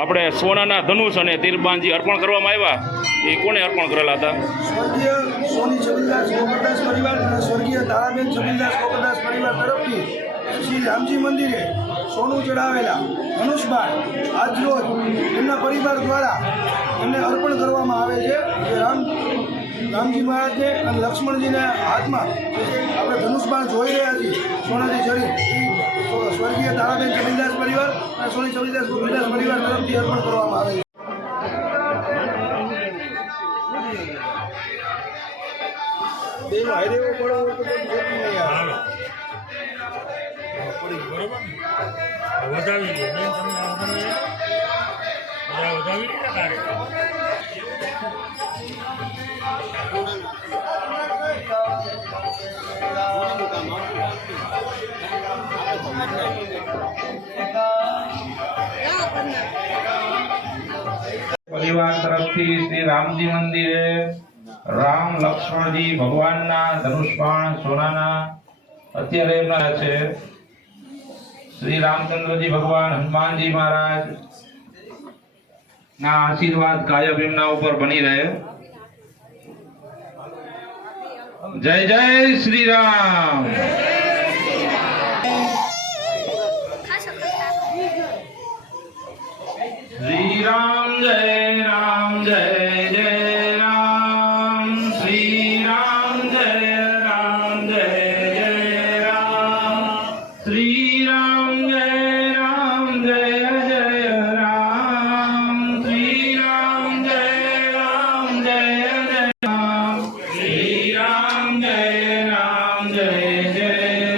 આપણે સોનાના ધનુષ અને તીરબાંજી અર્પણ કરવામાં આવ્યા એ કોને અર્પણ કરેલા હતા? સ્વર્ગીય સોની છબીલદાસ ગોપરદાસ પરિવાર અને સ્વર્ગીય તારાબેન છબીલદાસ ગોપરદાસ પરિવાર તરફથી શ્રી રામજી મંદિરે સોનું ચડાવેલા ધનુષબાણ આજરોજ એમના પરિવાર દ્વારા એમને અર્પણ કરવામાં આવે છે. જે રામજી મહારાજને અને લક્ષ્મણજીના હાથમાં આપણે ધનુષબાણ જોઈ રહ્યા છીએ સોનાથી ચડી, સ્વર્ગીય તારાબેન છબીલદાસ પરિવાર અને સોની છબીલદાસ ગોપરદાસ પરિવાર તરફથી અર્પણ કરવામાં આવે છે. પરિવાર તરફથી શ્રી રામજી મંદિરે રામ લક્ષ્મણજી ભગવાનના ધનુષબાણ સોનાના અત્યારે એમના છે. શ્રી રામચંદ્રજી ભગવાન હનુમાનજી મહારાજ ના આશીર્વાદ કાયમ એમના ઉપર બની રહે. જય જય શ્રી રામ. શ્રી રામ જય રામ જય જય રામ. શ્રી રામ જય રામ જય જય રામ. શ્રી રામ જય રામ જય જય રામ. શ્રી રામ જય રામ જય જય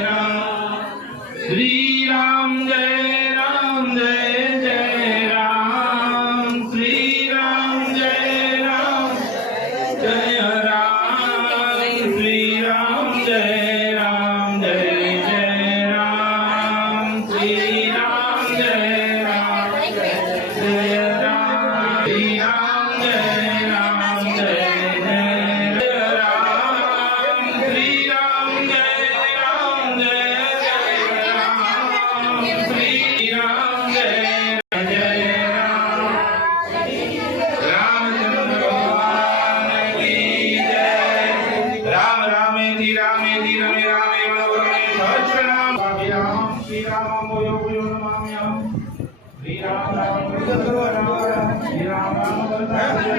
રામ. શ્રી રામ જય રામ જય જય રામ. શ્રી રામ જય રામ જય જય રામ. શ્રી રામ જય રામ જય રામ. શ્રી રામ જય રામ જય જય રામ. શ્રી રામ જય રામ જય રામ. શ્રી રામ જય રામ જય જય રામ. શ્રી રામ જય રામ જય જય રામ. શ્રી રામ જય જય રામ. રામચંદ્ર ભગવાન કી જય. રામ રામેતિ રામેતિ રમે રામે મનોરમે સહસ્રનામ. શ્રી રામ યોગયો નમામ્યહમ. શ્રી રામ રામ શ્રી રામ રામ શ્રી રામ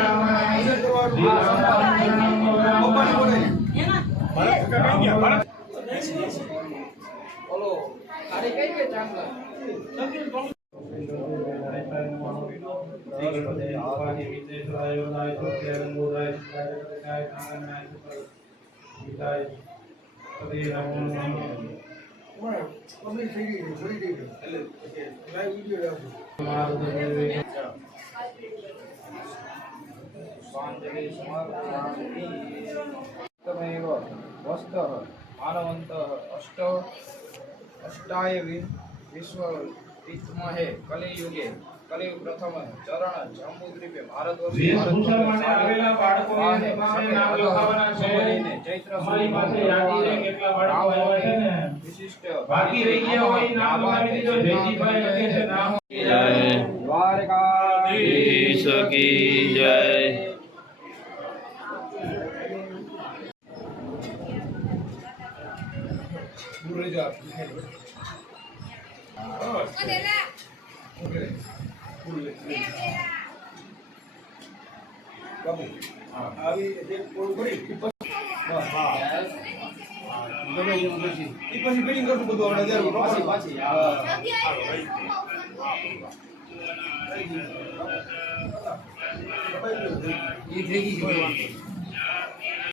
अष्टाय विश्व विद्महे कलियुगे कलियुग प्रथम चरण जम्बूद्वीपे भारतवर्ष આવેલા બાળકોને નામ લખાવવાના છે. અમારી પાસે યાદી રે કેટલા બાળકો આવ્યા છે ને विशिष्ट બાકી રહી ગયા હોય નામ લખાવી દીધો. જયજીભાઈ લખે છે નામ. જય द्वारकाधीश કી જય. પાછી